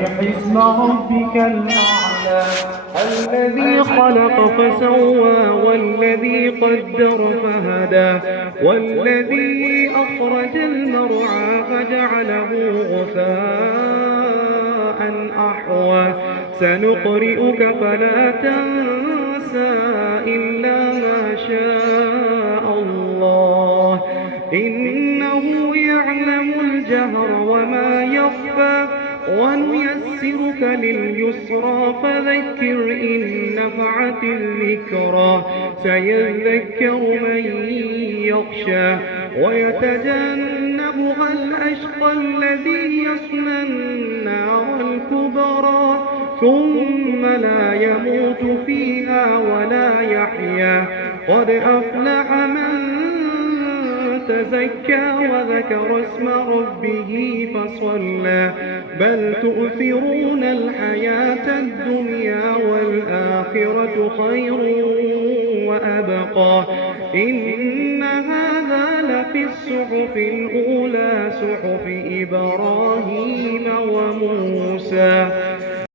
سبح اسم ربك الأعلى الذي خلق فسوى والذي قدر فهدى والذي أخرج المرعى فجعله غثاء أحوى سنقرئك فلا تنسى إلا ما شاء الله إنه يعلم الجهر وما يخفى ونيسرك لليسرى فذكر إن نفعت الذكرى سيذكر من يخشى ويتجنبها الأشقى الذي يصلى النار الكبرى ثم لا يموت فيها ولا يحيا قد أفلح من تزكى وذكر اسم ربه فصلى بل تؤثرون الحياة الدنيا والآخرة خير وأبقى إن هذا لفي الصحف الأولى صحف إبراهيم وموسى